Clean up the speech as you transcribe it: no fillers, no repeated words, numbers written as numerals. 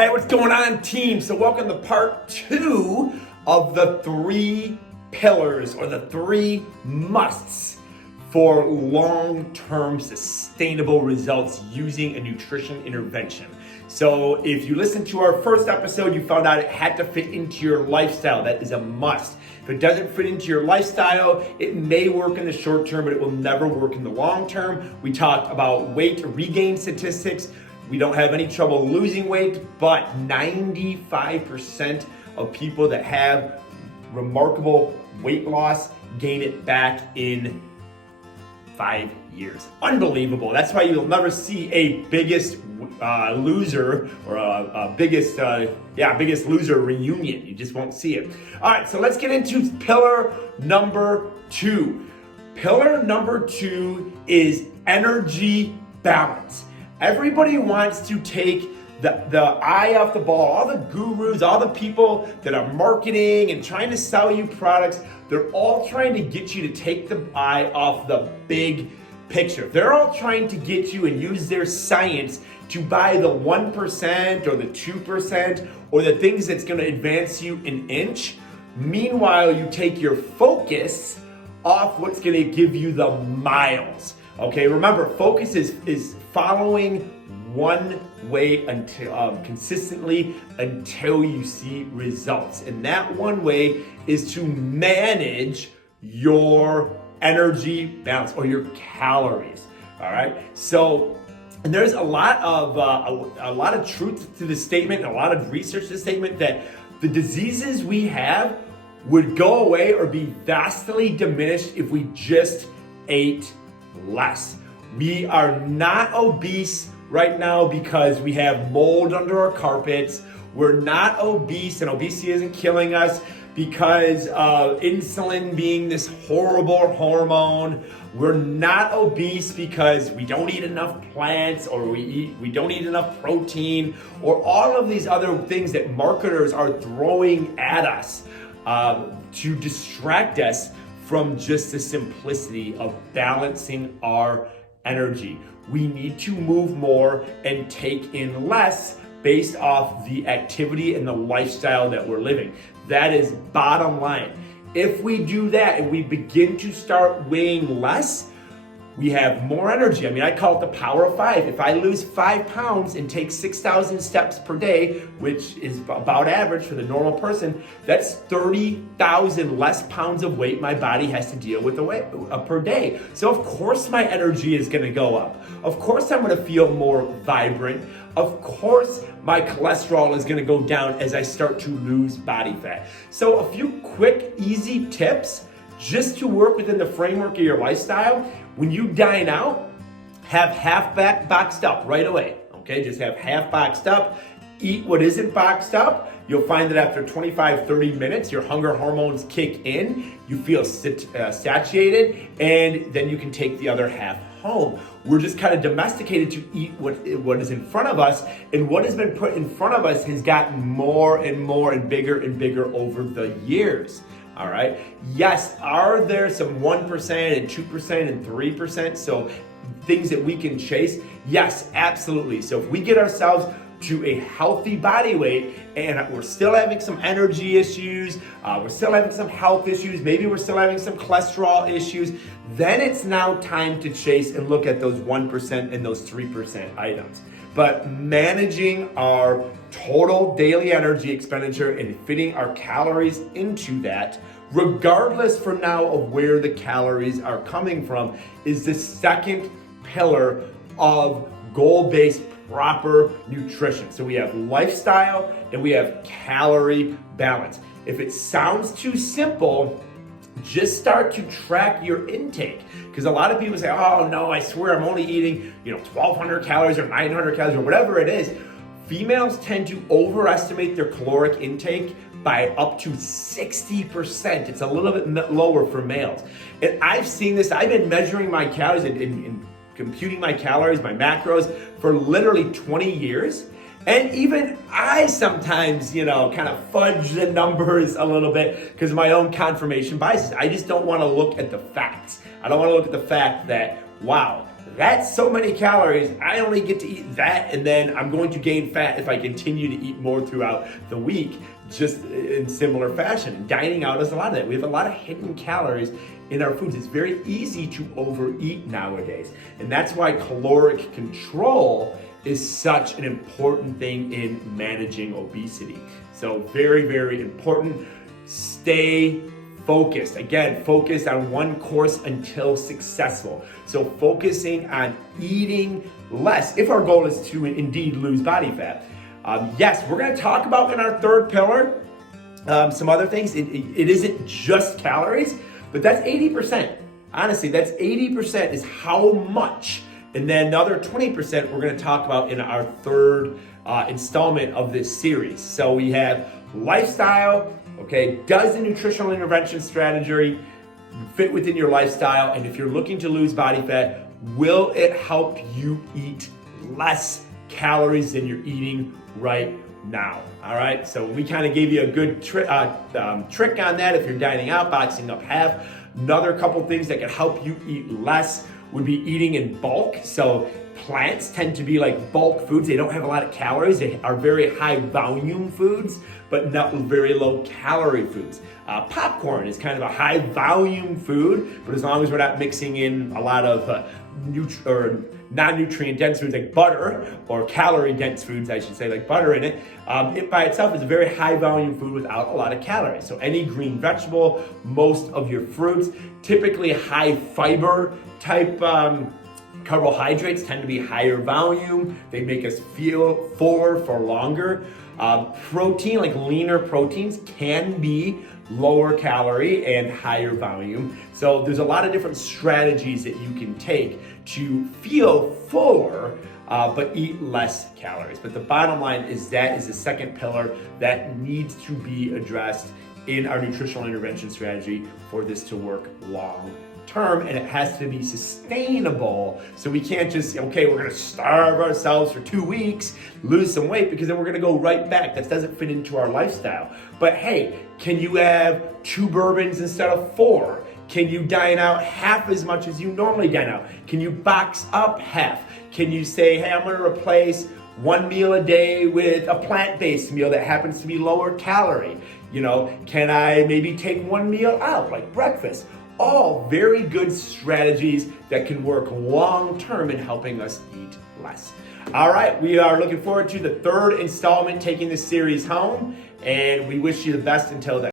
Hey, what's going on, team? So welcome to part 2 of the 3 pillars or the 3 musts for long-term sustainable results using a nutrition intervention. So if you listened to our first episode, you found out it had to fit into your lifestyle. That is a must. If it doesn't fit into your lifestyle, it may work in the short term, but it will never work in the long term. We talked about weight regain statistics. We don't have any trouble losing weight, but 95% of people that have remarkable weight loss gain it back in 5 years. Unbelievable. That's why you'll never see a biggest loser or a biggest loser reunion. You just won't see it. All right, so let's get into pillar number 2. Pillar number 2 is energy balance. Everybody wants to take the eye off the ball. All the gurus, all the people that are marketing and trying to sell you products, they're all trying to get you to take the eye off the big picture. They're all trying to get you and use their science to buy the 1% or the 2% or the things that's going to advance you an inch. Meanwhile, you take your focus off what's going to give you the miles. Okay, remember, focus is following one way until consistently until you see results. And that one way is to manage your energy balance or your calories. All right. So, and there's a lot of truth to this statement, a lot of research to this statement that the diseases we have would go away or be vastly diminished if we just ate less. We are not obese right now because we have mold under our carpets. We're not obese, and obesity isn't killing us because of insulin being this horrible hormone. We're not obese because we don't eat enough plants or we don't eat enough protein or all of these other things that marketers are throwing at us to distract us from just the simplicity of balancing our energy. We need to move more and take in less based off the activity and the lifestyle that we're living. That is bottom line. If we do that and we begin to start weighing less, we have more energy. I mean, I call it the power of 5. If I lose 5 pounds and take 6,000 steps per day, which is about average for the normal person, that's 30,000 less pounds of weight my body has to deal with per day. So of course my energy is gonna go up. Of course I'm gonna feel more vibrant. Of course my cholesterol is gonna go down as I start to lose body fat. So a few quick, easy tips just to work within the framework of your lifestyle. When you dine out, have half boxed up right away, okay? Just have half boxed up. Eat what isn't boxed up. You'll find that after 25, 30 minutes, your hunger hormones kick in. You feel satiated, and then you can take the other half home. We're just kind of domesticated to eat what is in front of us, and what has been put in front of us has gotten more and more and bigger over the years. All right. Yes, are there some 1% and 2% and 3%? So things that we can chase? Yes, absolutely. So if we get ourselves to a healthy body weight and we're still having some energy issues, we're still having some health issues, maybe we're still having some cholesterol issues, then it's now time to chase and look at those 1% and those 3% items. But managing our total daily energy expenditure and fitting our calories into that, regardless for now of where the calories are coming from, is the second pillar of goal-based proper nutrition. So we have lifestyle and we have calorie balance. If it sounds too simple, just start to track your intake. Because a lot of people say, oh no, I swear I'm only eating 1,200 calories or 900 calories or whatever it is. Females tend to overestimate their caloric intake by up to 60%. It's a little bit lower for males. And I've seen this, I've been measuring my calories and computing my calories, my macros for literally 20 years. And even I sometimes, kind of fudge the numbers a little bit because of my own confirmation biases. I just don't want to look at the facts. I don't want to look at the fact that, wow, that's so many calories. I only get to eat that, and then I'm going to gain fat if I continue to eat more throughout the week, just in similar fashion. Dining out is a lot of that. We have a lot of hidden calories in our foods. It's very easy to overeat nowadays, and that's why caloric control is such an important thing in managing obesity. So very, very important. Stay focused. Again, focus on one course until successful. So focusing on eating less, if our goal is to indeed lose body fat. Yes, we're going to talk about in our third pillar some other things. It isn't just calories, but that's 80%. Honestly, that's 80% is how much. And then the other 20% we're going to talk about in our third installment of this series. So we have lifestyle. Okay, does the nutritional intervention strategy fit within your lifestyle? And if you're looking to lose body fat, will it help you eat less calories than you're eating right now? All right, so we kind of gave you a good trick on that if you're dining out, boxing up half. Another couple things that can help you eat less would be eating in bulk. So plants tend to be like bulk foods. They don't have a lot of calories. They are very high volume foods, but not very low calorie foods. Popcorn is kind of a high volume food, but as long as we're not mixing in a lot of non-nutrient dense foods like butter, or calorie dense foods, I should say, like butter in it, it by itself is a very high volume food without a lot of calories. So any green vegetable, most of your fruits, typically high fiber type carbohydrates tend to be higher volume. They make us feel fuller for longer. Protein, like leaner proteins, can be lower calorie and higher volume. So there's a lot of different strategies that you can take to feel fuller, but eat less calories. But the bottom line is that is the second pillar that needs to be addressed in our nutritional intervention strategy for this to work long term, and it has to be sustainable. So we can't just say, okay, we're gonna starve ourselves for 2 weeks, lose some weight, because then we're gonna go right back. That doesn't fit into our lifestyle. But hey, can you have 2 bourbons instead of 4? Can you dine out half as much as you normally dine out? Can you box up half? Can you say, hey, I'm gonna replace 1 meal a day with a plant-based meal that happens to be lower calorie? You know, can I maybe take 1 meal out, like breakfast? All very good strategies that can work long-term in helping us eat less. All right, we are looking forward to the third installment, taking this series home, and we wish you the best until then.